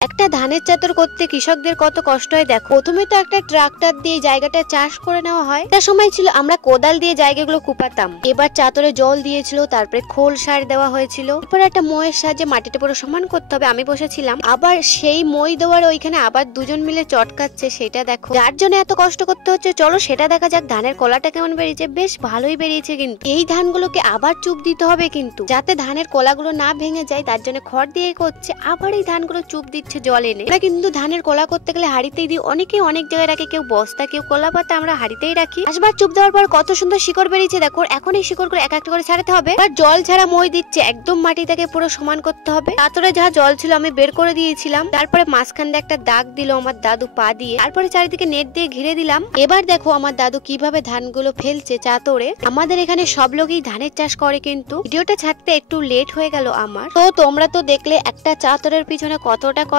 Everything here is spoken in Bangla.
একটা ধানের চাতর করতে কৃষকদের কত কষ্ট হয় দেখো। প্রথমে তো একটা ট্রাক্টর দিয়ে জায়গাটা চাষ করে নেওয়া হয়। একটা সময় ছিল আমরা কোদাল দিয়ে জায়গাগুলো কুপাতাম, এবার চাতরে জল দিয়েছিল, তারপরে খোল সার দেওয়া হয়েছিল, এরপর একটা ময়ের সাহায্যে মাটিটা পুরো সমান করতে হবে। আমি বসেছিলাম, আবার সেই মই দেওয়ার ওইখানে আবার দুজন মিলে চটকাচ্ছে, সেটা দেখো। যার জন্য এত কষ্ট করতে হচ্ছে চলো সেটা দেখা যাক। ধানের কলাটা কেমন বেরিয়েছে, বেশ ভালোই বেরিয়েছে, কিন্তু এই ধানগুলোকে আবার চুপ দিতে হবে কিন্তু, যাতে ধানের কলাগুলো না ভেঙে যায়, তার জন্য খড় দিয়ে করছে। আবার এই ধানগুলো চুপ দিচ্ছে জল এনে। আমরা কিন্তু ধানের কলা করতে গেলে হাড়িতেই দিই, অনেকে অনেক জায়গায় রাখে, কেউ বস্তা, কেউ কলা পাতা, আমরা হাড়িতেই রাখি। আসবার চুপ দেওয়ার পর কত সুন্দর শিকড় বেরিয়েছে দেখো। এখন এই শিকড় করে এক একটা করে ছাড়াতে হবে। আর জল ছাড়া মই দিচ্ছে, একদম মাটিটাকে পুরো সমান করতে হবে। তারপরে যা জল ছিল আমি বের করে দিয়েছিলাম। তারপরে মাঝখান দিয়ে একটা দাগ দিল আমার দাদু পা দিয়ে, তারপরে চারিদিকে নেট দিয়ে ঘিরে দিলাম। এবার দেখো আমার দাদু কিভাবে ধানগুলো ফেলছে চাতরে। আমাদের এখানে সব লোকই ধানের চাষ করে, কিন্তু ভিডিওটা ছাড়তে একটু লেট হয়ে গেল আমার। তো তোমরা তো দেখলে একটা চাতরের পিছনে কতটা কষ্ট।